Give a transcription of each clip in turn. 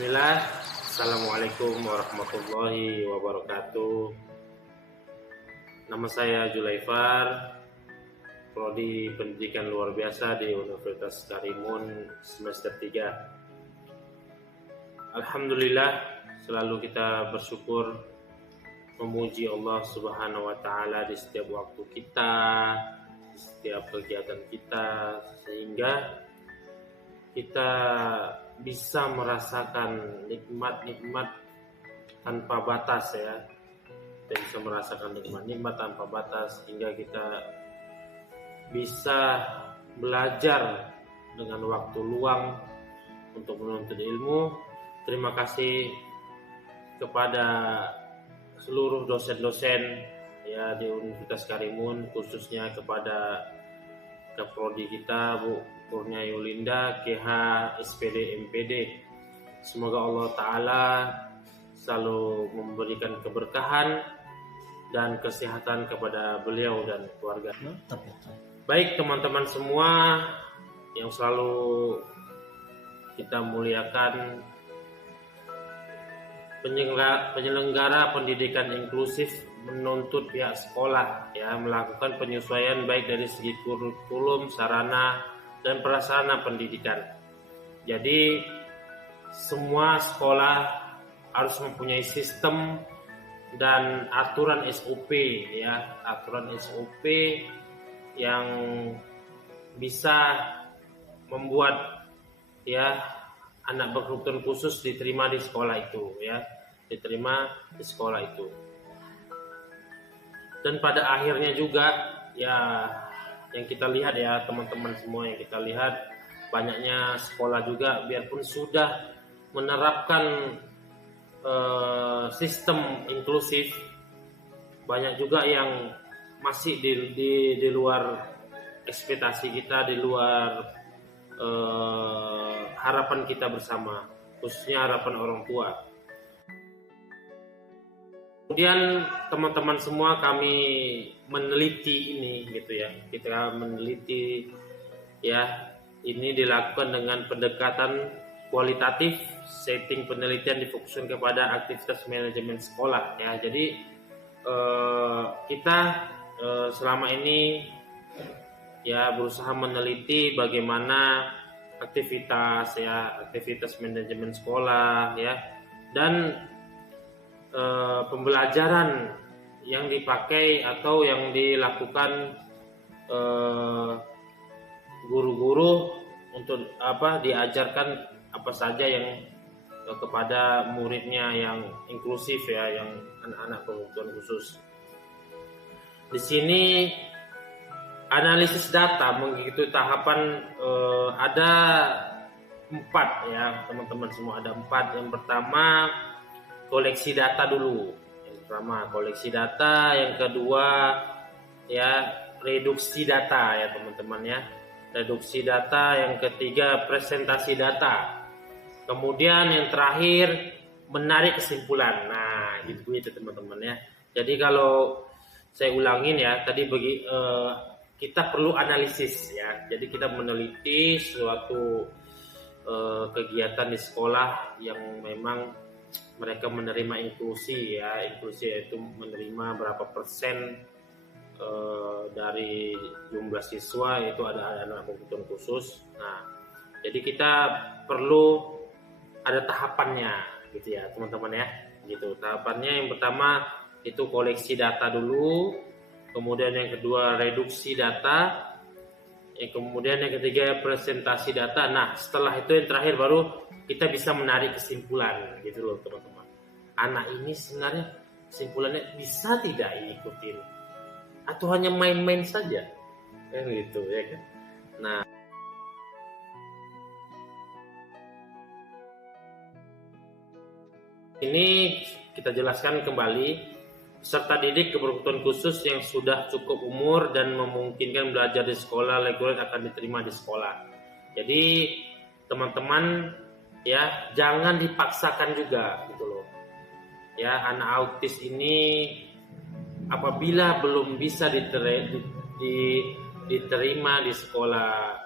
Bismillah, Assalamualaikum warahmatullahi wabarakatuh. Nama saya Julaifar, Prodi Pendidikan Luar Biasa di Universitas Karimun semester 3. Alhamdulillah, selalu kita bersyukur memuji Allah Subhanahu wa Ta'ala di setiap waktu kita, di setiap kegiatan kita, sehingga kita bisa merasakan nikmat-nikmat tanpa batas ya. Kita bisa merasakan nikmat-nikmat tanpa batas hingga kita bisa belajar dengan waktu luang untuk menuntut ilmu. Terima kasih kepada seluruh dosen-dosen ya di Universitas Karimun, khususnya kepada Kaprodi kita Bu Kurnia Yulinda, KH SPD MPD. Semoga Allah Ta'ala selalu memberikan keberkahan dan kesehatan kepada beliau dan keluarga. Baik teman-teman semua yang selalu kita muliakan, penyelenggara pendidikan inklusif menuntut pihak sekolah ya melakukan penyesuaian baik dari segi kurikulum, sarana dan prasarana pendidikan. Jadi semua sekolah harus mempunyai sistem dan aturan SOP ya, aturan SOP yang bisa membuat ya anak berkebutuhan khusus diterima di sekolah itu ya, diterima di sekolah itu. Dan pada akhirnya juga ya yang kita lihat ya teman-teman semua, yang kita lihat banyaknya sekolah juga biarpun sudah menerapkan sistem inklusif, banyak juga yang masih di luar ekspektasi kita, di luar harapan kita bersama, khususnya harapan orang tua. Kemudian teman-teman semua kami meneliti ini gitu ya. Kita meneliti ya, ini dilakukan dengan pendekatan kualitatif, setting penelitian difokuskan kepada aktivitas manajemen sekolah ya. Jadi kita selama ini ya berusaha meneliti bagaimana aktivitas manajemen sekolah ya, dan pembelajaran yang dipakai atau yang dilakukan guru-guru untuk diajarkan apa saja yang kepada muridnya yang inklusif ya, yang anak-anak berkebutuhan khusus. Di sini analisis data mengikuti tahapan ada 4 ya teman-teman semua, ada 4. Yang pertama koleksi data dulu. Yang pertama koleksi data, yang kedua ya reduksi data ya teman-teman ya. Reduksi data, yang ketiga presentasi data. Kemudian yang terakhir menarik kesimpulan. Nah, gitu teman-teman ya. Jadi kalau saya ulangin ya, tadi kita perlu analisis ya. Jadi kita meneliti suatu kegiatan di sekolah yang memang mereka menerima inklusi ya. Inklusi yaitu menerima berapa persen dari jumlah siswa itu ada anak berkebutuhan khusus. Nah, jadi kita perlu ada tahapannya gitu ya teman-teman ya. Gitu. Tahapannya yang pertama itu koleksi data dulu, kemudian yang kedua reduksi data, kemudian yang ketiga presentasi data. Nah, setelah itu yang terakhir baru kita bisa menarik kesimpulan gitu loh teman-teman. Anak ini sebenarnya kesimpulannya bisa tidak ikutin atau hanya main-main saja kan gitu ya kan. Nah, ini kita jelaskan kembali. Peserta didik berkebutuhan khusus yang sudah cukup umur dan memungkinkan belajar di sekolah reguler akan diterima di sekolah. Jadi teman-teman ya jangan dipaksakan juga gitu loh. Ya, anak autis ini apabila belum bisa diterima di sekolah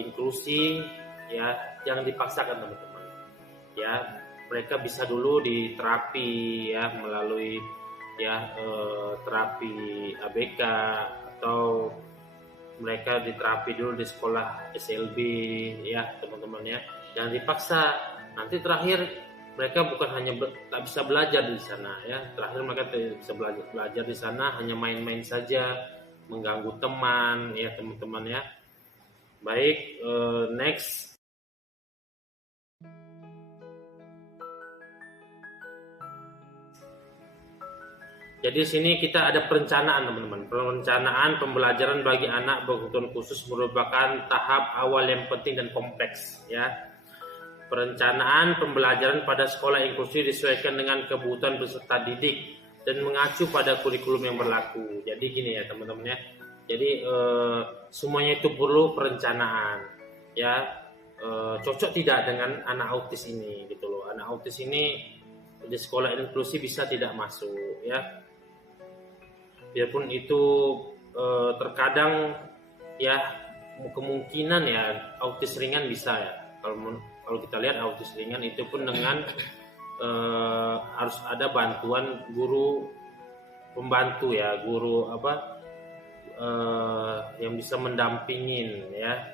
inklusi ya jangan dipaksakan teman-teman. ya mereka bisa dulu diterapi ya melalui ya terapi ABK, atau mereka diterapi dulu di sekolah SLB ya teman-teman ya. Jangan dipaksa, nanti terakhir mereka bukan hanya tak bisa belajar di sana ya, terakhir mereka tidak bisa belajar di sana, hanya main-main saja, mengganggu teman ya teman-teman ya. Baik, next. Jadi di sini kita ada perencanaan teman-teman. Perencanaan pembelajaran bagi anak berkebutuhan khusus merupakan tahap awal yang penting dan kompleks ya. Perencanaan pembelajaran pada sekolah inklusi disesuaikan dengan kebutuhan peserta didik dan mengacu pada kurikulum yang berlaku. Jadi gini ya teman-teman ya. Jadi semuanya itu perlu perencanaan ya. Cocok tidak dengan anak autis ini gitu loh. Anak autis ini di sekolah inklusi bisa tidak masuk ya. Biarpun itu terkadang ya kemungkinan ya autis ringan bisa ya. Kalau kita lihat autis ringan itu pun dengan harus ada bantuan guru pembantu ya, guru yang bisa mendampingin ya.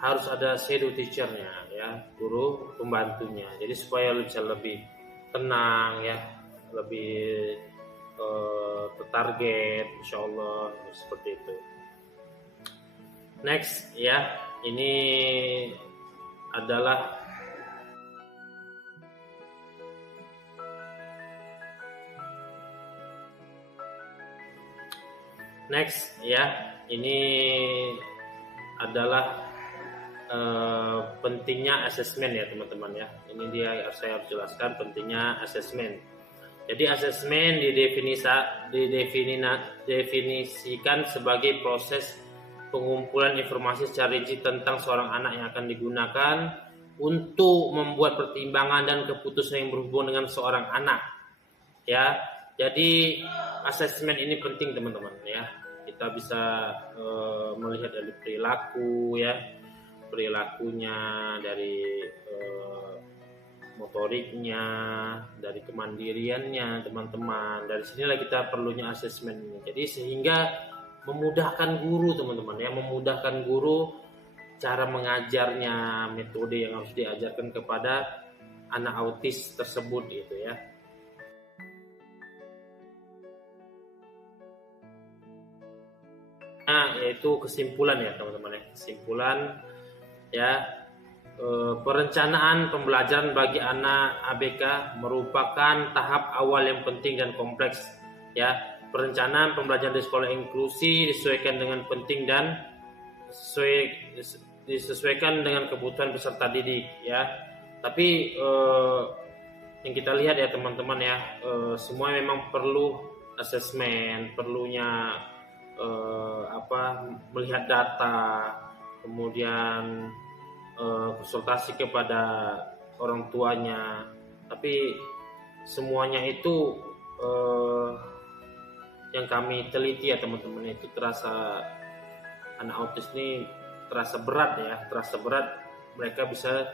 Harus ada shadow teachernya ya, guru pembantunya. Jadi supaya bisa lebih tenang ya, lebih tertarget, insya Allah seperti itu. Next ya, ini adalah pentingnya asesmen ya teman-teman ya. Ini dia saya harus jelaskan pentingnya asesmen. Jadi asesmen didefinisikan sebagai proses pengumpulan informasi secara rinci tentang seorang anak yang akan digunakan untuk membuat pertimbangan dan keputusan yang berhubungan dengan seorang anak. Ya, jadi asesmen ini penting teman-teman ya. Kita bisa melihat dari perilakunya, dari motoriknya, dari kemandiriannya teman-teman. Dari sinilah kita perlunya asesmen ini. Jadi sehingga memudahkan guru teman-teman ya, memudahkan guru cara mengajarnya, metode yang harus diajarkan kepada anak autis tersebut gitu ya. Nah, yaitu kesimpulan ya teman-teman ya. Kesimpulan ya, perencanaan pembelajaran bagi anak ABK merupakan tahap awal yang penting dan kompleks ya. Perencanaan pembelajaran di sekolah inklusi disesuaikan dengan penting dan disesuaikan dengan kebutuhan peserta didik ya. Tapi yang kita lihat ya teman-teman ya, semua memang perlu asesmen, perlunya melihat data, kemudian konsultasi kepada orang tuanya. Tapi semuanya itu yang kami teliti ya teman-teman, itu terasa anak autis ini terasa berat ya, terasa berat mereka bisa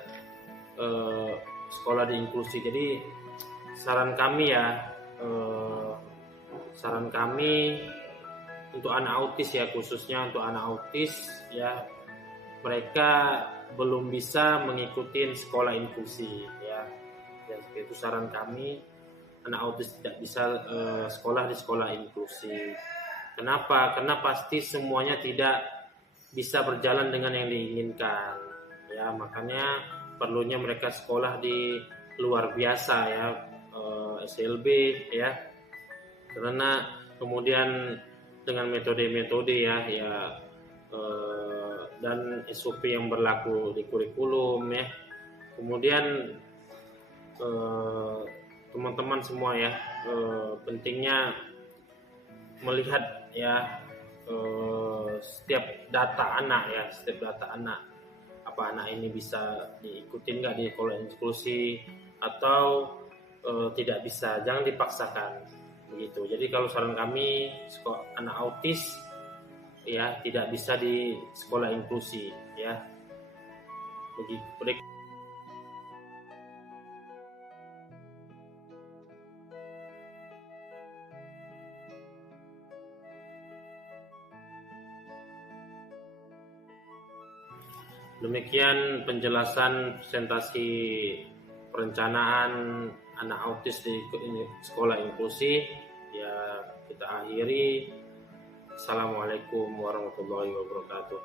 sekolah di inklusi. Jadi saran kami untuk anak autis ya, khususnya untuk anak autis ya, mereka belum bisa mengikuti sekolah inklusi ya. Dan itu saran kami, anak autis tidak bisa sekolah di sekolah inklusi. Kenapa? Karena pasti semuanya tidak bisa berjalan dengan yang diinginkan ya, makanya perlunya mereka sekolah di luar biasa ya, SLB ya, karena kemudian dengan metode-metode ya dan SOP yang berlaku di kurikulum ya. Kemudian teman-teman semua ya, pentingnya melihat ya setiap data anak ya, apa anak ini bisa diikutin nggak di sekolah inklusi atau tidak bisa, jangan dipaksakan begitu. Jadi kalau saran kami, anak autis ya tidak bisa di sekolah inklusi ya. Begitu. Demikian penjelasan presentasi perencanaan anak autis di sekolah inklusi. Ya, kita akhiri. Assalamualaikum warahmatullahi wabarakatuh.